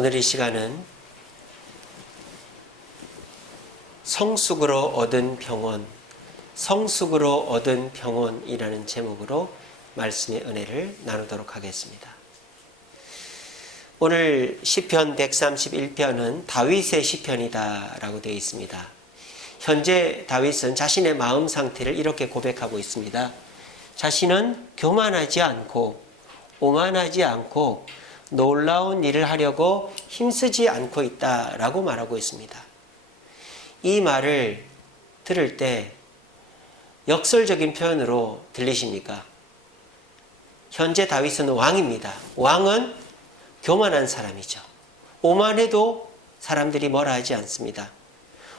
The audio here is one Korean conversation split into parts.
오늘 이 시간은 성숙으로 얻은 병원, 성숙으로 얻은 병원이라는 제목으로 말씀의 은혜를 나누도록 하겠습니다. 오늘 시편 131편은 다윗의 시편이다 라고 되어 있습니다. 현재 다윗은 자신의 마음 상태를 이렇게 고백하고 있습니다. 자신은 교만하지 않고 오만하지 않고 놀라운 일을 하려고 힘쓰지 않고 있다라고 말하고 있습니다. 이 말을 들을 때 역설적인 표현으로 들리십니까? 현재 다윗은 왕입니다. 왕은 교만한 사람이죠. 오만해도 사람들이 뭐라 하지 않습니다.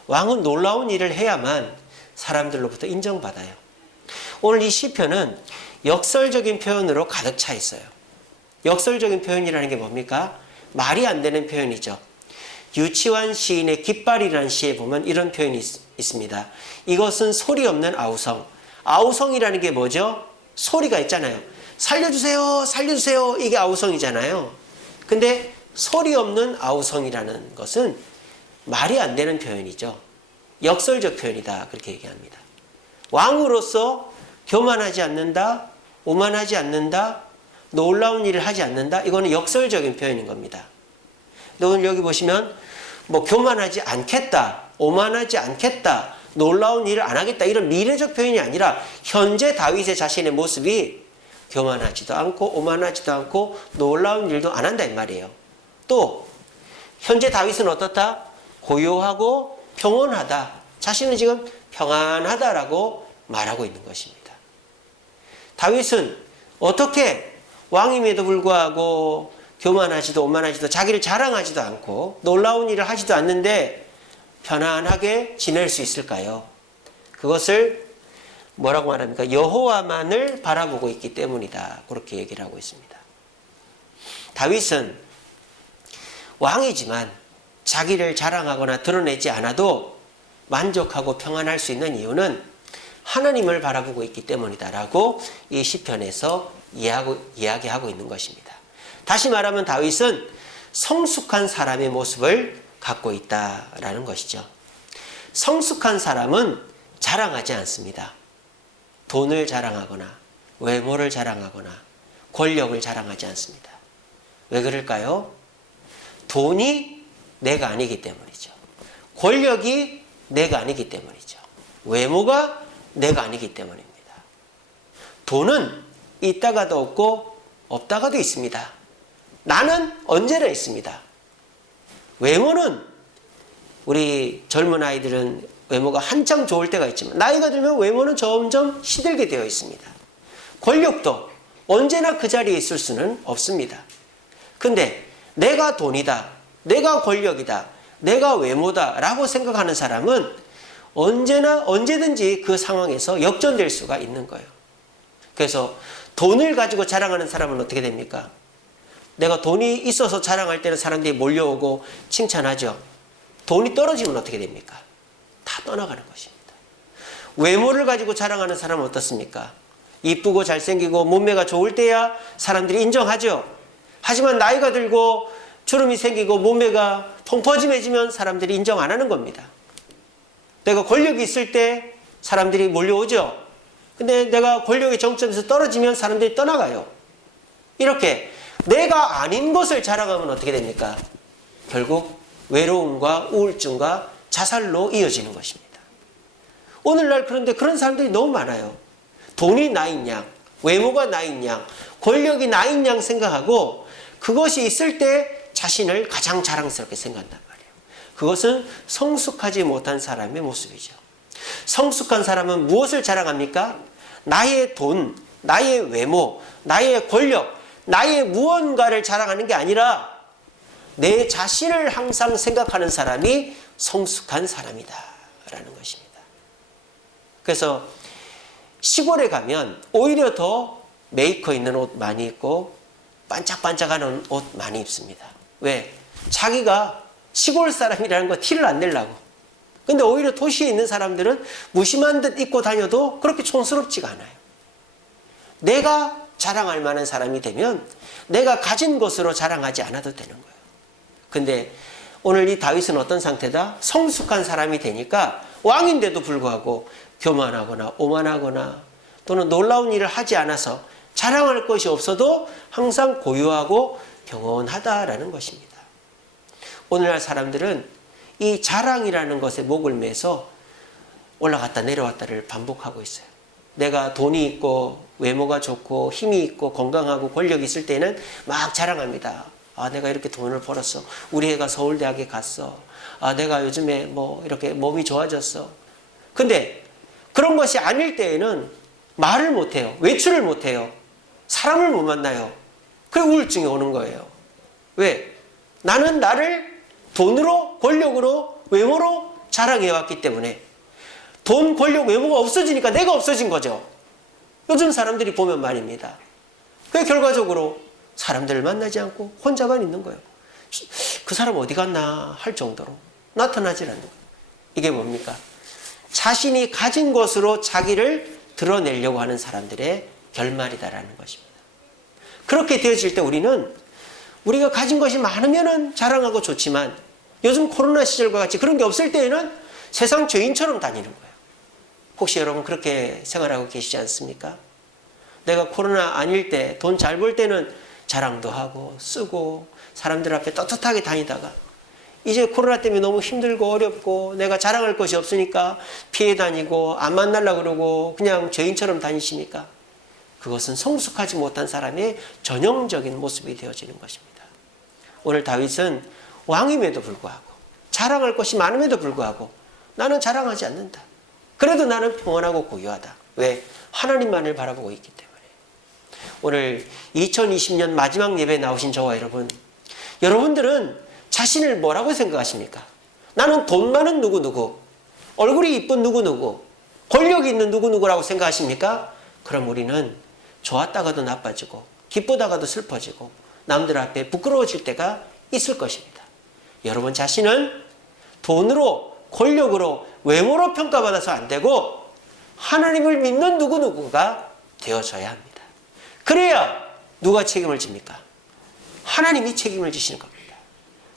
왕은 놀라운 일을 해야만 사람들로부터 인정받아요. 오늘 이 시편은 역설적인 표현으로 가득 차 있어요. 역설적인 표현이라는 게 뭡니까? 말이 안 되는 표현이죠. 유치환 시인의 깃발이라는 시에 보면 이런 표현이 있습니다. 이것은 소리 없는 아우성. 아우성이라는 게 뭐죠? 소리가 있잖아요. 살려주세요, 살려주세요. 이게 아우성이잖아요. 근데 소리 없는 아우성이라는 것은 말이 안 되는 표현이죠. 역설적 표현이다. 그렇게 얘기합니다. 왕으로서 교만하지 않는다, 오만하지 않는다, 놀라운 일을 하지 않는다. 이거는 역설적인 표현인 겁니다. 오늘 여기 보시면 뭐 교만하지 않겠다, 오만하지 않겠다, 놀라운 일을 안 하겠다 이런 미래적 표현이 아니라 현재 다윗의 자신의 모습이 교만하지도 않고 오만하지도 않고 놀라운 일도 안 한다 이 말이에요. 또 현재 다윗은 어떻다? 고요하고 평온하다. 자신은 지금 평안하다라고 말하고 있는 것입니다. 다윗은 어떻게 왕임에도 불구하고 교만하지도 오만하지도 자기를 자랑하지도 않고 놀라운 일을 하지도 않는데 편안하게 지낼 수 있을까요? 그것을 뭐라고 말합니까? 여호와만을 바라보고 있기 때문이다. 그렇게 얘기를 하고 있습니다. 다윗은 왕이지만 자기를 자랑하거나 드러내지 않아도 만족하고 평안할 수 있는 이유는 하나님을 바라보고 있기 때문이다라고 이 시편에서 이야기하고 있는 것입니다. 다시 말하면 다윗은 성숙한 사람의 모습을 갖고 있다라는 것이죠. 성숙한 사람은 자랑하지 않습니다. 돈을 자랑하거나 외모를 자랑하거나 권력을 자랑하지 않습니다. 왜 그럴까요? 돈이 내가 아니기 때문이죠. 권력이 내가 아니기 때문이죠. 외모가 내가 아니기 때문입니다. 돈은 있다가도 없고 없다가도 있습니다. 나는 언제나 있습니다. 외모는 우리 젊은 아이들은 외모가 한참 좋을 때가 있지만 나이가 들면 외모는 점점 시들게 되어 있습니다. 권력도 언제나 그 자리에 있을 수는 없습니다. 근데 내가 돈이다, 내가 권력이다, 내가 외모다 라고 생각하는 사람은 언제든지 그 상황에서 역전될 수가 있는 거예요. 그래서 돈을 가지고 자랑하는 사람은 어떻게 됩니까? 내가 돈이 있어서 자랑할 때는 사람들이 몰려오고 칭찬하죠. 돈이 떨어지면 어떻게 됩니까? 다 떠나가는 것입니다. 외모를 가지고 자랑하는 사람은 어떻습니까? 이쁘고 잘생기고 몸매가 좋을 때야 사람들이 인정하죠. 하지만 나이가 들고 주름이 생기고 몸매가 펑퍼짐해지면 사람들이 인정 안 하는 겁니다. 내가 권력이 있을 때 사람들이 몰려오죠. 근데 내가 권력의 정점에서 떨어지면 사람들이 떠나가요. 이렇게 내가 아닌 것을 자랑하면 어떻게 됩니까? 결국 외로움과 우울증과 자살로 이어지는 것입니다. 오늘날 그런데 그런 사람들이 너무 많아요. 돈이 나인 양, 외모가 나인 양, 권력이 나인 양 생각하고 그것이 있을 때 자신을 가장 자랑스럽게 생각한단 말이에요. 그것은 성숙하지 못한 사람의 모습이죠. 성숙한 사람은 무엇을 자랑합니까? 나의 돈, 나의 외모, 나의 권력, 나의 무언가를 자랑하는 게 아니라 내 자신을 항상 생각하는 사람이 성숙한 사람이다 라는 것입니다. 그래서 시골에 가면 오히려 더 메이커 있는 옷 많이 입고 반짝반짝하는 옷 많이 입습니다. 왜? 자기가 시골 사람이라는 거 티를 안 내려고. 근데 오히려 도시에 있는 사람들은 무심한 듯 입고 다녀도 그렇게 촌스럽지가 않아요. 내가 자랑할 만한 사람이 되면 내가 가진 것으로 자랑하지 않아도 되는 거예요. 근데 오늘 이 다윗은 어떤 상태다? 성숙한 사람이 되니까 왕인데도 불구하고 교만하거나 오만하거나 또는 놀라운 일을 하지 않아서 자랑할 것이 없어도 항상 고요하고 평온하다라는 것입니다. 오늘날 사람들은 이 자랑이라는 것에 목을 매서 올라갔다 내려왔다를 반복하고 있어요. 내가 돈이 있고 외모가 좋고 힘이 있고 건강하고 권력이 있을 때는 막 자랑합니다. 아, 내가 이렇게 돈을 벌었어. 우리 애가 서울대학에 갔어. 아, 내가 요즘에 뭐 이렇게 몸이 좋아졌어. 근데 그런 것이 아닐 때에는 말을 못해요. 외출을 못해요. 사람을 못 만나요. 그래 우울증이 오는 거예요. 왜? 나는 나를 돈으로, 권력으로, 외모로 자랑해왔기 때문에 돈, 권력, 외모가 없어지니까 내가 없어진 거죠. 요즘 사람들이 보면 말입니다. 그 결과적으로 사람들을 만나지 않고 혼자만 있는 거예요. 그 사람 어디 갔나 할 정도로 나타나질 않는 거예요. 이게 뭡니까? 자신이 가진 것으로 자기를 드러내려고 하는 사람들의 결말이다라는 것입니다. 그렇게 되어질 때 우리가 가진 것이 많으면 자랑하고 좋지만 요즘 코로나 시절과 같이 그런 게 없을 때에는 세상 죄인처럼 다니는 거예요. 혹시 여러분 그렇게 생활하고 계시지 않습니까? 내가 코로나 아닐 때 돈 잘 벌 때는 자랑도 하고 쓰고 사람들 앞에 떳떳하게 다니다가 이제 코로나 때문에 너무 힘들고 어렵고 내가 자랑할 것이 없으니까 피해 다니고 안 만나려고 그러고 그냥 죄인처럼 다니시니까 그것은 성숙하지 못한 사람의 전형적인 모습이 되어지는 것입니다. 오늘 다윗은 왕임에도 불구하고 자랑할 것이 많음에도 불구하고 나는 자랑하지 않는다. 그래도 나는 평안하고 고요하다. 왜? 하나님만을 바라보고 있기 때문에. 오늘 2020년 마지막 예배에 나오신 저와 여러분들은 자신을 뭐라고 생각하십니까? 나는 돈 많은 누구누구, 얼굴이 이쁜 누구누구, 권력이 있는 누구누구라고 생각하십니까? 그럼 우리는 좋았다가도 나빠지고 기쁘다가도 슬퍼지고 남들 앞에 부끄러워질 때가 있을 것입니다. 여러분 자신은 돈으로, 권력으로, 외모로 평가받아서 안 되고 하나님을 믿는 누구누구가 되어져야 합니다. 그래야 누가 책임을 집니까? 하나님이 책임을 지시는 겁니다.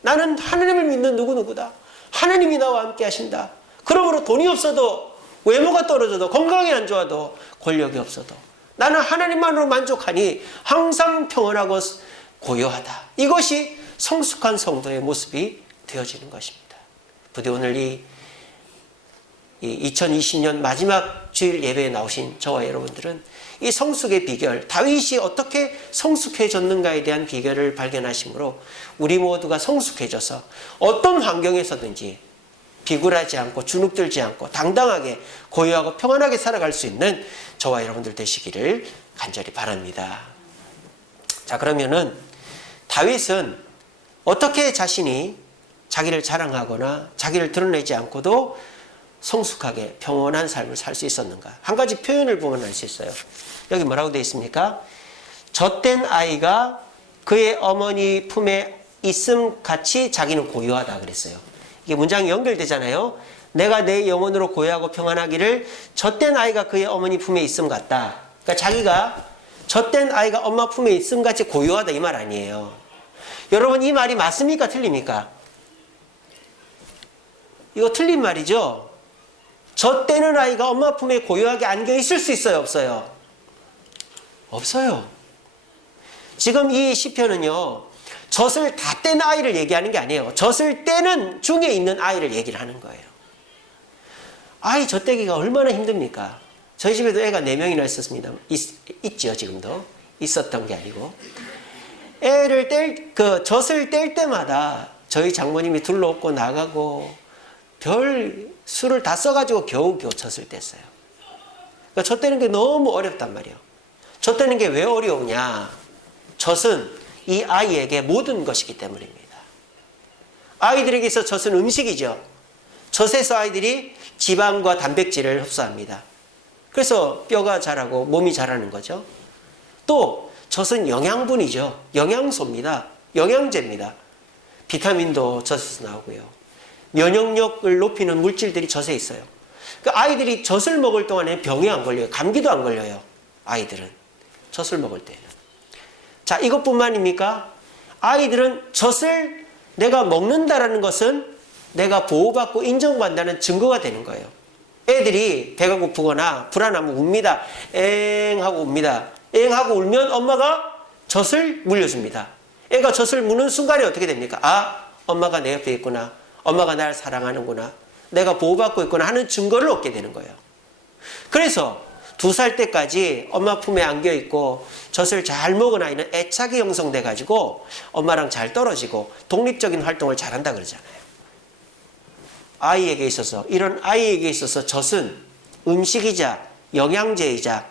나는 하나님을 믿는 누구누구다. 하나님이 나와 함께 하신다. 그러므로 돈이 없어도 외모가 떨어져도 건강이 안 좋아도 권력이 없어도 나는 하나님만으로 만족하니 항상 평온하고 고요하다. 이것이 성숙한 성도의 모습이 되어지는 것입니다. 부디 오늘 이 2020년 마지막 주일 예배에 나오신 저와 여러분들은 이 성숙의 비결, 다윗이 어떻게 성숙해졌는가에 대한 비결을 발견하심으로 우리 모두가 성숙해져서 어떤 환경에서든지 비굴하지 않고 주눅들지 않고 당당하게 고요하고 평안하게 살아갈 수 있는 저와 여러분들 되시기를 간절히 바랍니다. 자, 그러면은 다윗은 어떻게 자신이 자기를 자랑하거나 자기를 드러내지 않고도 성숙하게 평온한 삶을 살 수 있었는가? 한 가지 표현을 보면 알 수 있어요. 여기 뭐라고 되어 있습니까? 젖된 아이가 그의 어머니 품에 있음 같이 자기는 고요하다 그랬어요. 이게 문장이 연결되잖아요. 내가 내 영혼으로 고요하고 평안하기를 젖된 아이가 그의 어머니 품에 있음 같다. 그러니까 자기가 젖된 아이가 엄마 품에 있음 같이 고요하다 이 말 아니에요. 여러분 이 말이 맞습니까? 틀립니까? 이거 틀린 말이죠. 젖대는 아이가 엄마 품에 고요하게 안겨 있을 수 있어요? 없어요? 없어요. 지금 이 시편은요. 젖을 다 떼는 아이를 얘기하는 게 아니에요. 젖을 떼는 중에 있는 아이를 얘기를 하는 거예요. 아이 젖대기가 얼마나 힘듭니까? 저희 집에도 애가 4명이나 있었습니다. 있지요, 지금도. 있었던 게 아니고. 애를 젖을 뗄 때마다 저희 장모님이 둘러엎고 나가고 별 수를 다 써가지고 겨우 젖을 뗐어요. 그러니까 젖 떼는 게 너무 어렵단 말이에요. 젖 떼는 게 왜 어려우냐? 젖은 이 아이에게 모든 것이기 때문입니다. 아이들에게 있어 젖은 음식이죠. 젖에서 아이들이 지방과 단백질을 흡수합니다. 그래서 뼈가 자라고 몸이 자라는 거죠. 또 젖은 영양분이죠. 영양소입니다. 영양제입니다. 비타민도 젖에서 나오고요. 면역력을 높이는 물질들이 젖에 있어요. 그러니까 아이들이 젖을 먹을 동안에 병이 안 걸려요. 감기도 안 걸려요. 아이들은 젖을 먹을 때는. 자, 이것뿐만입니까? 아이들은 젖을 내가 먹는다라는 것은 내가 보호받고 인정받는다는 증거가 되는 거예요. 애들이 배가 고프거나 불안하면 웁니다. 엥 하고 웁니다. 엥 하고 울면 엄마가 젖을 물려줍니다. 애가 젖을 무는 순간에 어떻게 됩니까? 아, 엄마가 내 옆에 있구나. 엄마가 날 사랑하는구나. 내가 보호받고 있구나 하는 증거를 얻게 되는 거예요. 그래서 2살 때까지 엄마 품에 안겨있고 젖을 잘 먹은 아이는 애착이 형성돼 가지고 엄마랑 잘 떨어지고 독립적인 활동을 잘한다 그러잖아요. 이런 아이에게 있어서 젖은 음식이자 영양제이자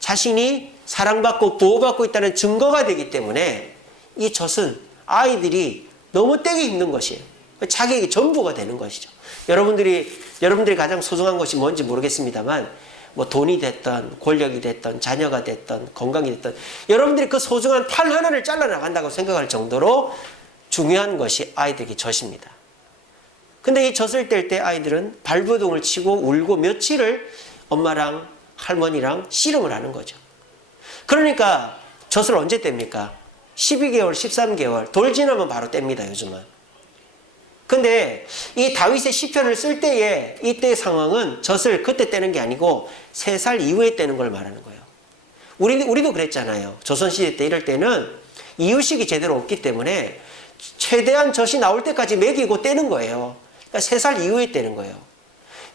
자신이 사랑받고 보호받고 있다는 증거가 되기 때문에 이 젖은 아이들이 너무 떼기 힘든 것이에요. 자기에게 전부가 되는 것이죠. 여러분들이 가장 소중한 것이 뭔지 모르겠습니다만 뭐 돈이 됐던 권력이 됐던 자녀가 됐던 건강이 됐던 여러분들이 그 소중한 팔 하나를 잘라나간다고 생각할 정도로 중요한 것이 아이들에게 젖입니다. 근데 이 젖을 뗄 때 아이들은 발버둥을 치고 울고 며칠을 엄마랑 할머니랑 씨름을 하는 거죠. 그러니까 젖을 언제 뗍니까? 12개월, 13개월 돌 지나면 바로 뗍니다, 요즘은. 근데 이 다윗의 시편을 쓸 때에 이때의 상황은 젖을 그때 떼는 게 아니고 3살 이후에 떼는 걸 말하는 거예요. 우리도 그랬잖아요. 조선시대 때 이럴 때는 이유식이 제대로 없기 때문에 최대한 젖이 나올 때까지 먹이고 떼는 거예요. 그러니까 3살 이후에 떼는 거예요.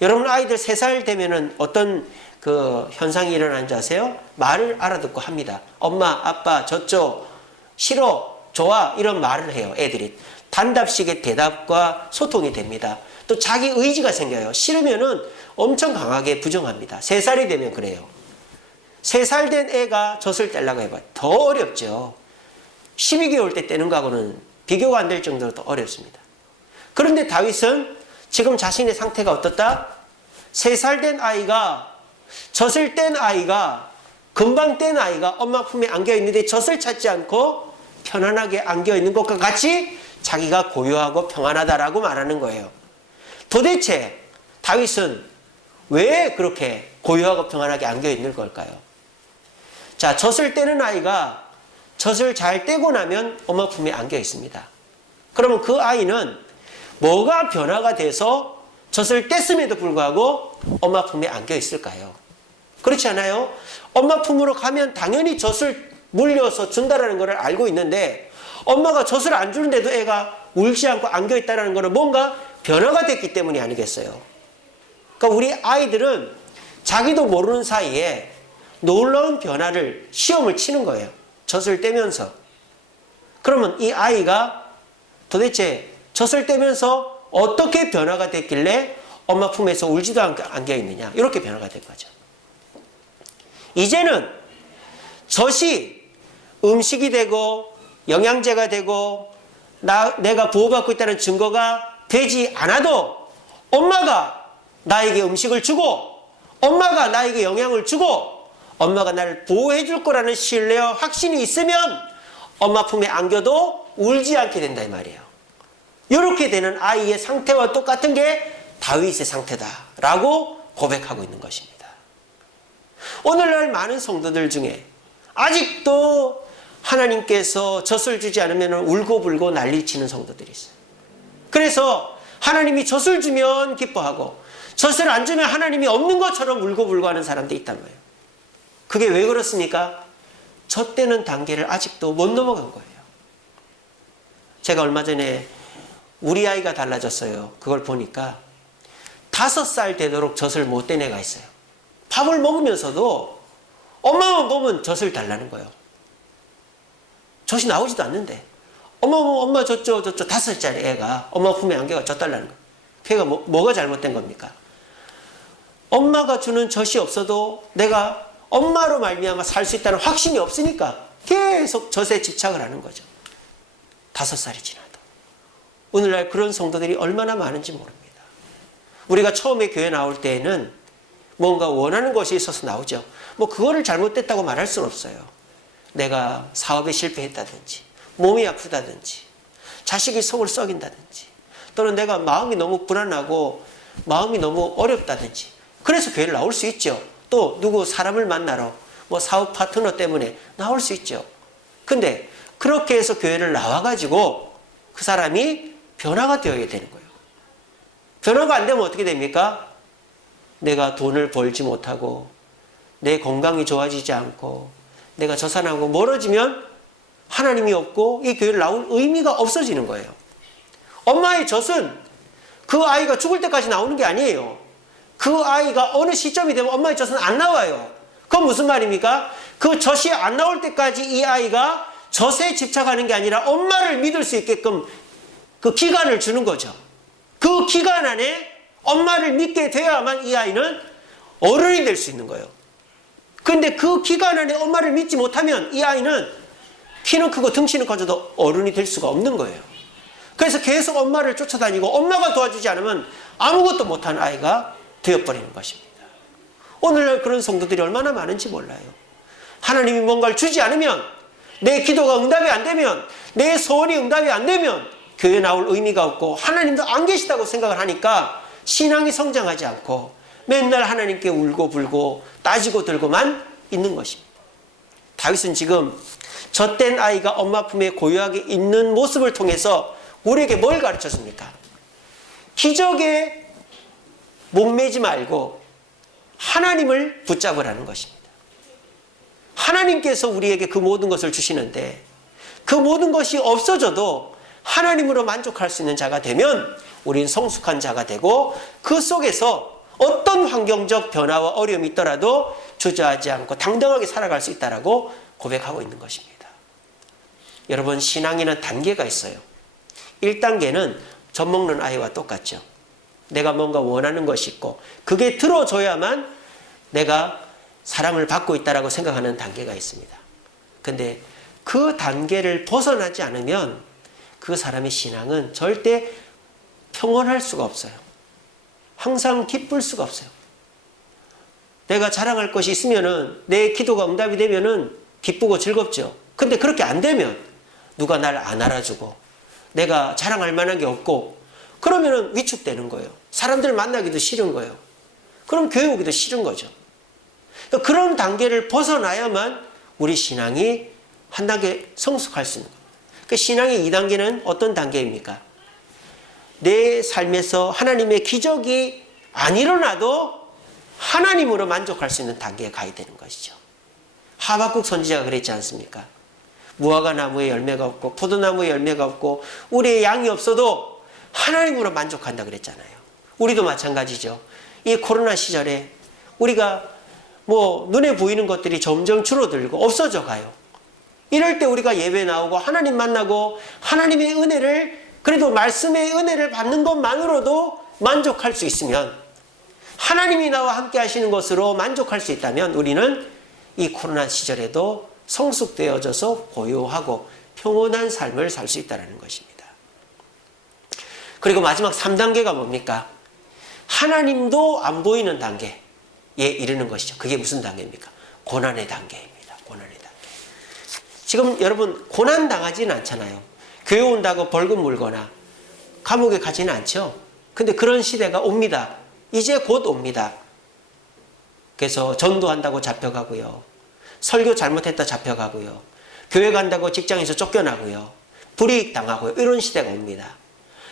여러분 아이들 3살 되면은 어떤 그 현상이 일어나는지 아세요? 말을 알아듣고 합니다. 엄마, 아빠, 저쪽, 싫어, 좋아 이런 말을 해요. 애들이. 단답식의 대답과 소통이 됩니다. 또 자기 의지가 생겨요. 싫으면은 엄청 강하게 부정합니다. 3살이 되면 그래요. 3살 된 애가 젖을 떼려고 해봐요. 더 어렵죠. 12개월 때 떼는 거하고는 비교가 안 될 정도로 더 어렵습니다. 그런데 다윗은 지금 자신의 상태가 어떻다? 3살 된 아이가 젖을 뗀 아이가 금방 뗀 아이가 엄마 품에 안겨 있는데 젖을 찾지 않고 편안하게 안겨 있는 것과 같이 자기가 고요하고 평안하다라고 말하는 거예요. 도대체 다윗은 왜 그렇게 고요하고 평안하게 안겨 있는 걸까요? 자, 젖을 떼는 아이가 젖을 잘 떼고 나면 엄마 품에 안겨 있습니다. 그러면 그 아이는 뭐가 변화가 돼서 젖을 뗐음에도 불구하고 엄마 품에 안겨 있을까요? 그렇지 않아요? 엄마 품으로 가면 당연히 젖을 물려서 준다라는 것을 알고 있는데 엄마가 젖을 안 주는데도 애가 울지 않고 안겨 있다는 것은 뭔가 변화가 됐기 때문이 아니겠어요? 그러니까 우리 아이들은 자기도 모르는 사이에 놀라운 변화를 시험을 치는 거예요. 젖을 떼면서. 그러면 이 아이가 도대체 젖을 떼면서 어떻게 변화가 됐길래 엄마 품에서 울지도 않고 안겨 있느냐 이렇게 변화가 된 거죠. 이제는 젖이 음식이 되고 영양제가 되고 내가 보호받고 있다는 증거가 되지 않아도 엄마가 나에게 음식을 주고 엄마가 나에게 영양을 주고 엄마가 나를 보호해 줄 거라는 신뢰와 확신이 있으면 엄마 품에 안겨도 울지 않게 된다 이 말이에요. 이렇게 되는 아이의 상태와 똑같은 게 다윗의 상태다라고 고백하고 있는 것입니다. 오늘날 많은 성도들 중에 아직도 하나님께서 젖을 주지 않으면 울고불고 난리치는 성도들이 있어요. 그래서 하나님이 젖을 주면 기뻐하고 젖을 안 주면 하나님이 없는 것처럼 울고불고 하는 사람들이 있단 말이에요. 그게 왜 그렇습니까? 젖되는 단계를 아직도 못 넘어간 거예요. 제가 얼마 전에 우리 아이가 달라졌어요. 그걸 보니까 5살 되도록 젖을 못 뗀 애가 있어요. 밥을 먹으면서도 엄마만 보면 젖을 달라는 거예요. 젖이 나오지도 않는데 엄마 저쪽 5살짜리 애가 엄마 품에 안겨가 젖 달라는 거예요. 걔가 뭐가 잘못된 겁니까? 엄마가 주는 젖이 없어도 내가 엄마로 말미암아 살 수 있다는 확신이 없으니까 계속 젖에 집착을 하는 거죠. 5살이 지나도. 오늘날 그런 성도들이 얼마나 많은지 모릅니다. 우리가 처음에 교회 나올 때에는 뭔가 원하는 것이 있어서 나오죠. 뭐 그거를 잘못됐다고 말할 수는 없어요. 내가 사업에 실패했다든지 몸이 아프다든지 자식이 속을 썩인다든지 또는 내가 마음이 너무 불안하고 마음이 너무 어렵다든지 그래서 교회를 나올 수 있죠. 또 누구 사람을 만나러 뭐 사업 파트너 때문에 나올 수 있죠. 근데 그렇게 해서 교회를 나와가지고 그 사람이 변화가 되어야 되는 거예요. 변화가 안 되면 어떻게 됩니까? 내가 돈을 벌지 못하고 내 건강이 좋아지지 않고 내가 저 사람하고 멀어지면 하나님이 없고 이 교회를 나올 의미가 없어지는 거예요. 엄마의 젖은 그 아이가 죽을 때까지 나오는 게 아니에요. 그 아이가 어느 시점이 되면 엄마의 젖은 안 나와요. 그건 무슨 말입니까? 그 젖이 안 나올 때까지 이 아이가 젖에 집착하는 게 아니라 엄마를 믿을 수 있게끔 그 기간을 주는 거죠. 그 기간 안에 엄마를 믿게 되어야만 이 아이는 어른이 될 수 있는 거예요. 그런데 그 기간 안에 엄마를 믿지 못하면 이 아이는 키는 크고 등치는 커져도 어른이 될 수가 없는 거예요. 그래서 계속 엄마를 쫓아다니고 엄마가 도와주지 않으면 아무것도 못하는 아이가 되어버리는 것입니다. 오늘날 그런 성도들이 얼마나 많은지 몰라요. 하나님이 뭔가를 주지 않으면, 내 기도가 응답이 안 되면, 내 소원이 응답이 안 되면 교회에 나올 의미가 없고 하나님도 안 계시다고 생각을 하니까 신앙이 성장하지 않고 맨날 하나님께 울고 불고 따지고 들고만 있는 것입니다. 다윗은 지금 젖된 아이가 엄마 품에 고요하게 있는 모습을 통해서 우리에게 뭘 가르쳐줍니까? 기적에 목매지 말고 하나님을 붙잡으라는 것입니다. 하나님께서 우리에게 그 모든 것을 주시는데 그 모든 것이 없어져도 하나님으로 만족할 수 있는 자가 되면 우리는 성숙한 자가 되고 그 속에서 어떤 환경적 변화와 어려움이 있더라도 주저하지 않고 당당하게 살아갈 수 있다라고 고백하고 있는 것입니다. 여러분, 신앙에는 단계가 있어요. 1단계는 젖 먹는 아이와 똑같죠. 내가 뭔가 원하는 것이 있고 그게 들어줘야만 내가 사랑을 받고 있다라고 생각하는 단계가 있습니다. 근데 그 단계를 벗어나지 않으면 그 사람의 신앙은 절대 평온할 수가 없어요. 항상 기쁠 수가 없어요. 내가 자랑할 것이 있으면은 내 기도가 응답이 되면은 기쁘고 즐겁죠. 근데 그렇게 안 되면 누가 날 안 알아주고 내가 자랑할 만한 게 없고 그러면은 위축되는 거예요. 사람들 만나기도 싫은 거예요. 그럼 교회 오기도 싫은 거죠. 그러니까 그런 단계를 벗어나야만 우리 신앙이 한 단계 성숙할 수 있는 거예요. 그 신앙의 2단계는 어떤 단계입니까? 내 삶에서 하나님의 기적이 안 일어나도 하나님으로 만족할 수 있는 단계에 가야 되는 것이죠. 하박국 선지자가 그랬지 않습니까? 무화과 나무에 열매가 없고 포도나무에 열매가 없고 우리의 양이 없어도 하나님으로 만족한다 그랬잖아요. 우리도 마찬가지죠. 이 코로나 시절에 우리가 눈에 보이는 것들이 점점 줄어들고 없어져 가요. 이럴 때 우리가 예배 나오고 하나님 만나고 하나님의 은혜를, 그래도 말씀의 은혜를 받는 것만으로도 만족할 수 있으면, 하나님이 나와 함께 하시는 것으로 만족할 수 있다면 우리는 이 코로나 시절에도 성숙되어져서 고요하고 평온한 삶을 살 수 있다는 것입니다. 그리고 마지막 3단계가 뭡니까? 하나님도 안 보이는 단계에 이르는 것이죠. 그게 무슨 단계입니까? 고난의 단계입니다. 고난의 단계. 지금 여러분 고난 당하지는 않잖아요. 교회 온다고 벌금 물거나 감옥에 가지는 않죠. 근데 그런 시대가 옵니다. 이제 곧 옵니다. 그래서 전도한다고 잡혀가고요. 설교 잘못했다 잡혀가고요. 교회 간다고 직장에서 쫓겨나고요. 불이익 당하고요. 이런 시대가 옵니다.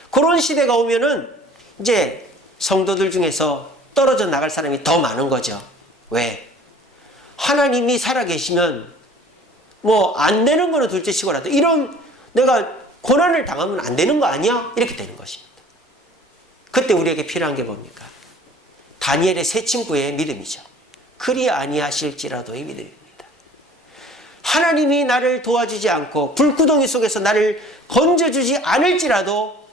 그런 시대가 오면은 이제 성도들 중에서 떨어져 나갈 사람이 더 많은 거죠. 왜? 하나님이 살아계시면 안 되는 거는 둘째 치고라도 이런 내가 고난을 당하면 안 되는 거 아니야? 이렇게 되는 것입니다. 그때 우리에게 필요한 게 뭡니까? 다니엘의 세 친구의 믿음이죠. 그리 아니하실지라도의 믿음입니다. 하나님이 나를 도와주지 않고 불구덩이 속에서 나를 건져주지 않을지라도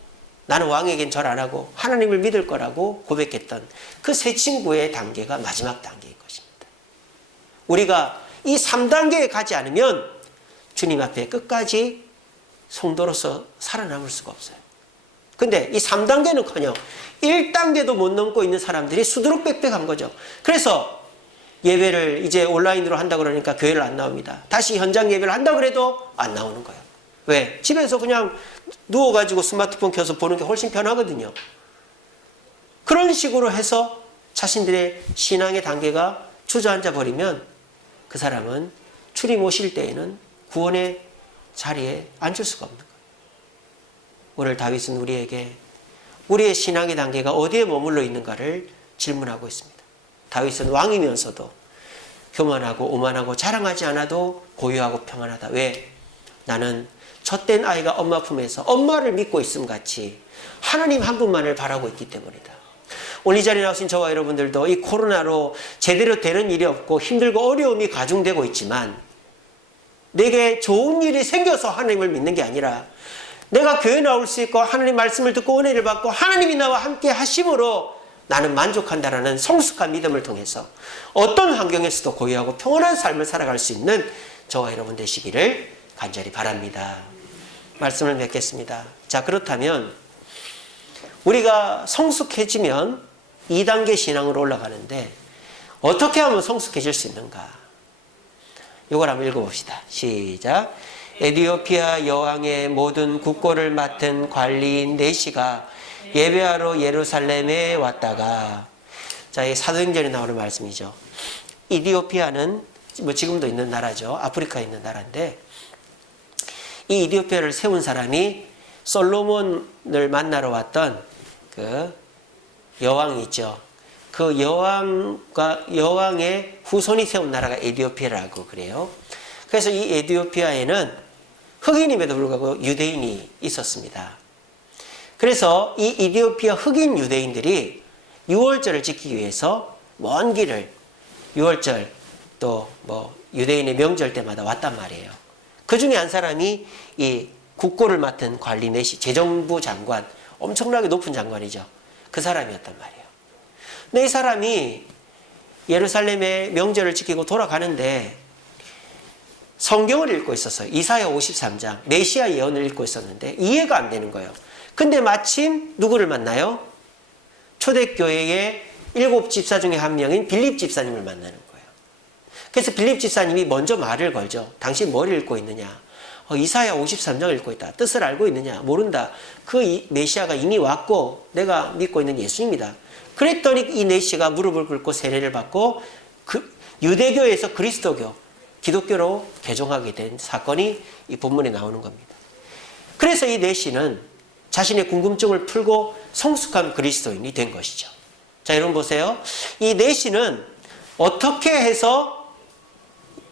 나는 왕에겐 절 안 하고 하나님을 믿을 거라고 고백했던 그 세 친구의 단계가 마지막 단계인 것입니다. 우리가 이 3단계에 가지 않으면 주님 앞에 끝까지 성도로서 살아남을 수가 없어요. 근데 이 3단계는커녕 1단계도 못 넘고 있는 사람들이 수두룩빽빽한 거죠. 그래서 예배를 이제 온라인으로 한다 그러니까 교회를 안 나옵니다. 다시 현장 예배를 한다 그래도 안 나오는 거예요. 왜? 집에서 그냥 누워가지고 스마트폰 켜서 보는 게 훨씬 편하거든요. 그런 식으로 해서 자신들의 신앙의 단계가 주저앉아 버리면 그 사람은 주님 오실 때에는 구원의 자리에 앉을 수가 없는 거예요. 오늘 다윗은 우리에게 우리의 신앙의 단계가 어디에 머물러 있는가를 질문하고 있습니다. 다윗은 왕이면서도 교만하고 오만하고 자랑하지 않아도 고요하고 평안하다. 왜? 나는 젖된 아이가 엄마 품에서 엄마를 믿고 있음 같이 하나님 한 분만을 바라고 있기 때문이다. 오늘 이 자리에 나오신 저와 여러분들도 이 코로나로 제대로 되는 일이 없고 힘들고 어려움이 가중되고 있지만 내게 좋은 일이 생겨서 하나님을 믿는 게 아니라 내가 교회 나올 수 있고 하나님 말씀을 듣고 은혜를 받고 하나님이 나와 함께 하심으로 나는 만족한다라는 성숙한 믿음을 통해서 어떤 환경에서도 고요하고 평온한 삶을 살아갈 수 있는 저와 여러분 되시기를 간절히 바랍니다. 말씀을 맺겠습니다. 자, 그렇다면 우리가 성숙해지면 2단계 신앙으로 올라가는데 어떻게 하면 성숙해질 수 있는가? 이걸 한번 읽어봅시다. 시작. 에디오피아 여왕의 모든 국고를 맡은 관리인 네시가 예배하러 예루살렘에 왔다가, 자, 이 사도행전에 나오는 말씀이죠. 이디오피아는 뭐 지금도 있는 나라죠. 아프리카에 있는 나라인데 이 이디오피아를 세운 사람이 솔로몬을 만나러 왔던 그 여왕이 있죠. 그 여왕의 후손이 세운 나라가 에디오피아라고 그래요. 그래서 이 에디오피아에는 흑인임에도 불구하고 유대인이 있었습니다. 그래서 이 이디오피아 흑인 유대인들이 유월절을 지키기 위해서 먼 길을, 유월절 또 뭐 유대인의 명절 때마다 왔단 말이에요. 그 중에 한 사람이 이 국고를 맡은 관리 내시, 재정부 장관, 엄청나게 높은 장관이죠. 그 사람이었단 말이에요. 근데 이 사람이 예루살렘의 명절을 지키고 돌아가는데 성경을 읽고 있었어요. 이사야 53장, 메시아 예언을 읽고 있었는데 이해가 안 되는 거예요. 근데 마침 누구를 만나요? 초대교회의 7 집사 중에 한 명인 빌립 집사님을 만나는 거예요. 그래서 빌립 집사님이 먼저 말을 걸죠. 당신 뭘 읽고 있느냐? 이사야 53장을 읽고 있다. 뜻을 알고 있느냐? 모른다. 그 메시아가 이미 왔고 내가 믿고 있는 예수입니다. 그랬더니 이 네시가 무릎을 꿇고 세례를 받고 유대교에서 그리스도교, 기독교로 개종하게 된 사건이 이 본문에 나오는 겁니다. 그래서 이 네시는 자신의 궁금증을 풀고 성숙한 그리스도인이 된 것이죠. 자, 여러분 보세요. 이 네시는 어떻게 해서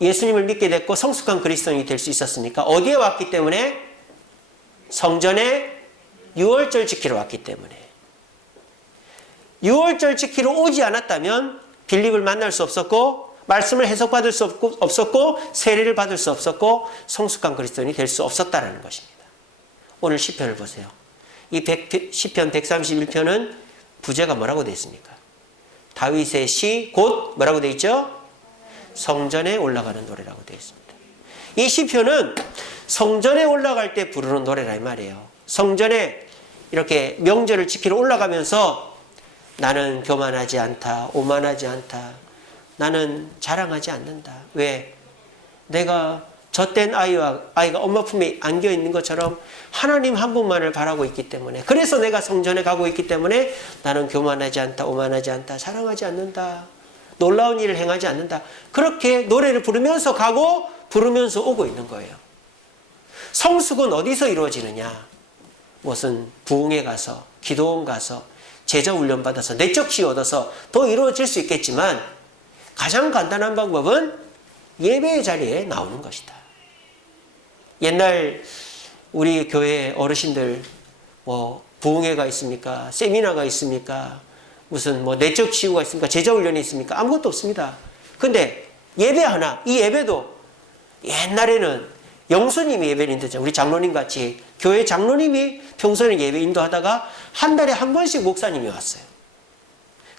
예수님을 믿게 됐고 성숙한 그리스도인이 될 수 있었습니까? 어디에 왔기 때문에? 성전에 유월절 지키러 왔기 때문에. 유월절 지키러 오지 않았다면 빌립을 만날 수 없었고 말씀을 해석받을 수 없었고 세례를 받을 수 없었고 성숙한 그리스도인이 될 수 없었다는 것입니다. 오늘 시편을 보세요. 이 시편 131편은 부제가 뭐라고 되어 있습니까? 다윗의 시 곧 뭐라고 되어 있죠? 성전에 올라가는 노래라고 되어 있습니다. 이 시편은 성전에 올라갈 때 부르는 노래라 이 말이에요. 성전에 이렇게 명절을 지키러 올라가면서 나는 교만하지 않다, 오만하지 않다, 나는 자랑하지 않는다. 왜? 내가 젖된 아이가 엄마 품에 안겨 있는 것처럼 하나님 한 분만을 바라고 있기 때문에, 그래서 내가 성전에 가고 있기 때문에 나는 교만하지 않다, 오만하지 않다, 자랑하지 않는다, 놀라운 일을 행하지 않는다. 그렇게 노래를 부르면서 가고 부르면서 오고 있는 거예요. 성숙은 어디서 이루어지느냐? 무슨 부흥회 가서, 기도원 가서, 제자 훈련 받아서, 내적 치유 얻어서 더 이루어질 수 있겠지만 가장 간단한 방법은 예배의 자리에 나오는 것이다. 옛날 우리 교회 어르신들 뭐 부흥회가 있습니까? 세미나가 있습니까? 무슨 뭐 내적 치유가 있습니까? 제자 훈련이 있습니까? 아무것도 없습니다. 근데 예배 하나, 이 예배도 옛날에는 영수님이 예배를 인도했잖아요. 우리 장로님 같이 교회 장로님이 평소에는 예배 인도하다가 한 달에 한 번씩 목사님이 왔어요.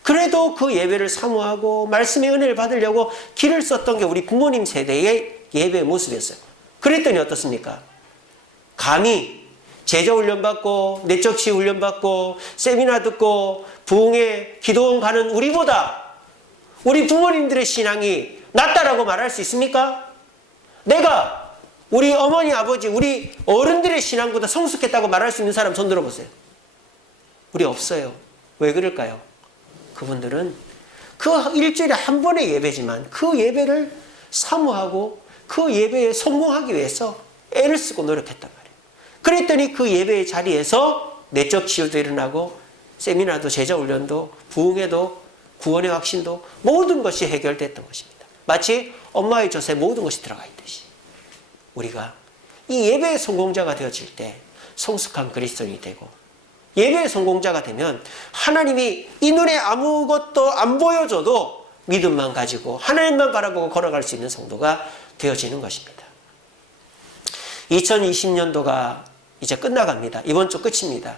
그래도 그 예배를 사모하고 말씀의 은혜를 받으려고 길을 썼던 게 우리 부모님 세대의 예배의 모습이었어요. 그랬더니 어떻습니까? 감히 제자훈련 받고 내적 치유 훈련 받고 세미나 듣고 부흥회 기도원 가는 우리보다 우리 부모님들의 신앙이 낫다라고 말할 수 있습니까? 내가 우리 어머니 아버지 우리 어른들의 신앙보다 성숙했다고 말할 수 있는 사람 손 들어보세요. 우리 없어요. 왜 그럴까요? 그분들은 그 일주일에 한 번의 예배지만 그 예배를 사모하고 그 예배에 성공하기 위해서 애를 쓰고 노력했단 말이에요. 그랬더니 그 예배의 자리에서 내적 치유도 일어나고 세미나도 제자훈련도 부흥회도 구원의 확신도 모든 것이 해결됐던 것입니다. 마치 엄마의 젖에 모든 것이 들어가 있듯이 우리가 이 예배의 성공자가 되어질 때 성숙한 그리스도인이 되고, 예배의 성공자가 되면 하나님이 이 눈에 아무것도 안 보여줘도 믿음만 가지고 하나님만 바라보고 걸어갈 수 있는 성도가 되어지는 것입니다. 2020년도가 이제 끝나갑니다. 이번 주 끝입니다.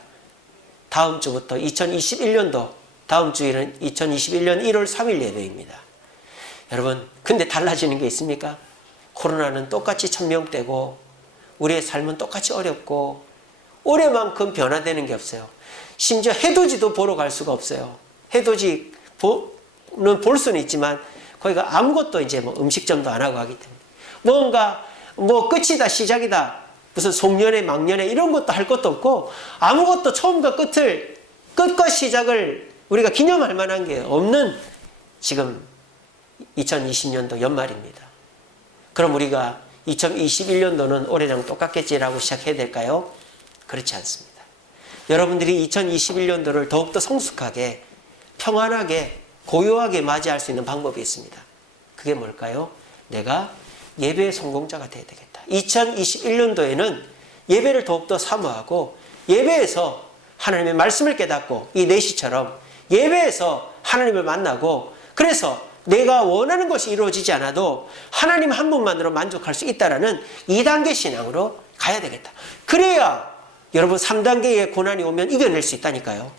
다음 주부터 2021년도, 다음 주일은 2021년 1월 3일 예배입니다. 여러분, 근데 달라지는 게 있습니까? 코로나는 똑같이 천명대고 우리의 삶은 똑같이 어렵고 올해만큼 변화되는 게 없어요. 심지어 해돋이도 보러 갈 수가 없어요. 해돋이는 볼 수는 있지만 거기가 아무것도 이제 뭐 음식점도 안 하고 하기 때문에 뭔가 뭐 끝이다 시작이다 무슨 송년회 막년회 이런 것도 할 것도 없고 아무것도 처음과 끝과 시작을 우리가 기념할 만한 게 없는 지금 2020년도 연말입니다. 그럼 우리가 2021년도는 올해랑 똑같겠지라고 시작해야 될까요? 그렇지 않습니다. 여러분들이 2021년도를 더욱더 성숙하게, 평안하게, 고요하게 맞이할 수 있는 방법이 있습니다. 그게 뭘까요? 내가 예배의 성공자가 되어야 되겠다. 2021년도에는 예배를 더욱더 사모하고 예배에서 하나님의 말씀을 깨닫고 이 4시처럼 예배에서 하나님을 만나고 그래서 내가 원하는 것이 이루어지지 않아도 하나님 한 분만으로 만족할 수 있다라는 2단계 신앙으로 가야 되겠다. 그래야 여러분 3단계의 고난이 오면 이겨낼 수 있다니까요.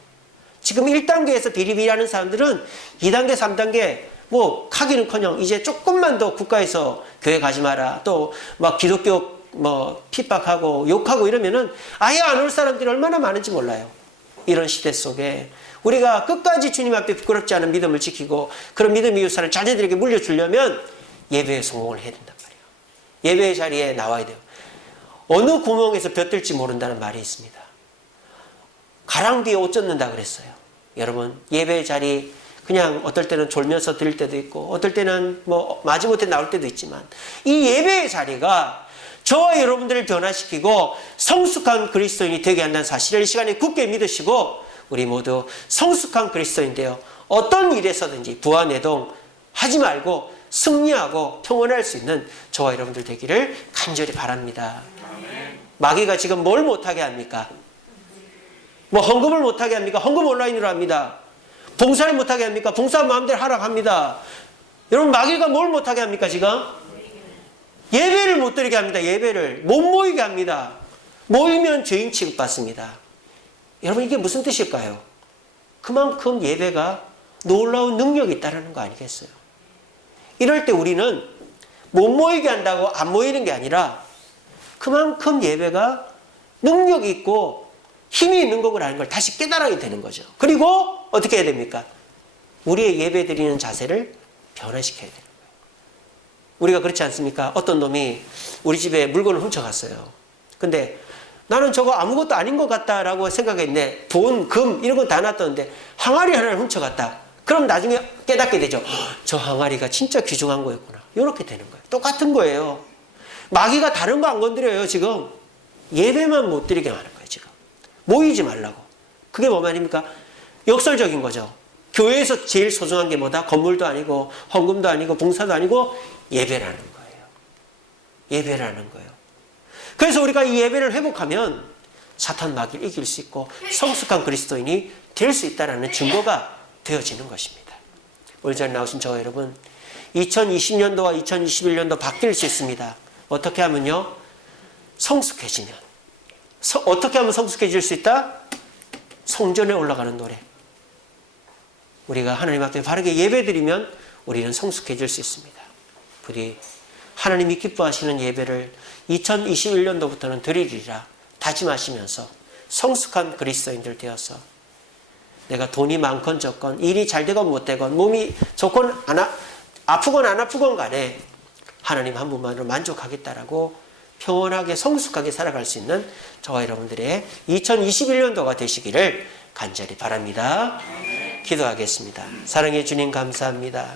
지금 1단계에서 비리비리하는 사람들은 2단계, 3단계 뭐 가기는커녕 이제 조금만 더 국가에서 교회 가지 마라 또 막 기독교 뭐 핍박하고 욕하고 이러면은 아예 안 올 사람들이 얼마나 많은지 몰라요. 이런 시대 속에 우리가 끝까지 주님 앞에 부끄럽지 않은 믿음을 지키고 그런 믿음의 유산을 자녀들에게 물려주려면 예배에 성공을 해야 된단 말이에요. 예배의 자리에 나와야 돼요. 어느 구멍에서 벼뜰지 모른다는 말이 있습니다. 가랑 뒤에 옷 젖는다 그랬어요. 여러분 예배의 자리 그냥 어떨 때는 졸면서 드릴 때도 있고 어떨 때는 뭐 마지못해 나올 때도 있지만 이 예배의 자리가 저와 여러분들을 변화시키고 성숙한 그리스도인이 되게 한다는 사실을 이 시간에 굳게 믿으시고 우리 모두 성숙한 그리스도인 되어 어떤 일에서든지 부하내동 하지 말고 승리하고 평온할 수 있는 저와 여러분들 되기를 간절히 바랍니다. 마귀가 지금 뭘 못하게 합니까? 뭐 헌금을 못하게 합니까? 헌금 온라인으로 합니다. 봉사를 못하게 합니까? 봉사 마음대로 하라고 합니다. 여러분 마귀가 뭘 못하게 합니까 지금? 예배를 못 드리게 합니다. 예배를 못 모이게 합니다. 모이면 죄인 취급받습니다. 여러분 이게 무슨 뜻일까요? 그만큼 예배가 놀라운 능력이 있다는 거 아니겠어요? 이럴 때 우리는 못 모이게 한다고 안 모이는 게 아니라 그만큼 예배가 능력이 있고 힘이 있는 거라는 걸 다시 깨달아야 되는 거죠. 그리고 어떻게 해야 됩니까? 우리의 예배 드리는 자세를 변화시켜야 돼요. 우리가 그렇지 않습니까? 어떤 놈이 우리 집에 물건을 훔쳐갔어요. 근데 나는 저거 아무것도 아닌 것 같다라고 생각했는데 돈, 금 이런 건 다 놨던데 항아리 하나를 훔쳐갔다. 그럼 나중에 깨닫게 되죠. 저 항아리가 진짜 귀중한 거였구나. 이렇게 되는 거예요. 똑같은 거예요. 마귀가 다른 거 안 건드려요. 지금 예배만 못 드리게 하는 거예요. 지금 모이지 말라고. 그게 뭐 말입니까? 역설적인 거죠. 교회에서 제일 소중한 게 뭐다? 건물도 아니고 헌금도 아니고 봉사도 아니고 예배라는 거예요. 예배라는 거예요. 그래서 우리가 이 예배를 회복하면 사탄 마귀를 이길 수 있고 성숙한 그리스도인이 될 수 있다는 증거가 되어지는 것입니다. 오늘 잘 나오신 저와 여러분 2020년도와 2021년도 바뀔 수 있습니다. 어떻게 하면요? 성숙해지면. 어떻게 하면 성숙해질 수 있다? 성전에 올라가는 노래. 우리가 하나님 앞에 바르게 예배드리면 우리는 성숙해질 수 있습니다. 부디 하나님이 기뻐하시는 예배를 2021년도부터는 드리리라 다짐하시면서 성숙한 그리스도인들 되어서 내가 돈이 많건 적건 일이 잘 되건 못 되건 몸이 좋건 아프건 안 아프건 간에 하나님 한 분만으로 만족하겠다라고 평온하게 성숙하게 살아갈 수 있는 저와 여러분들의 2021년도가 되시기를 간절히 바랍니다. 기도하겠습니다. 사랑해 주님 감사합니다.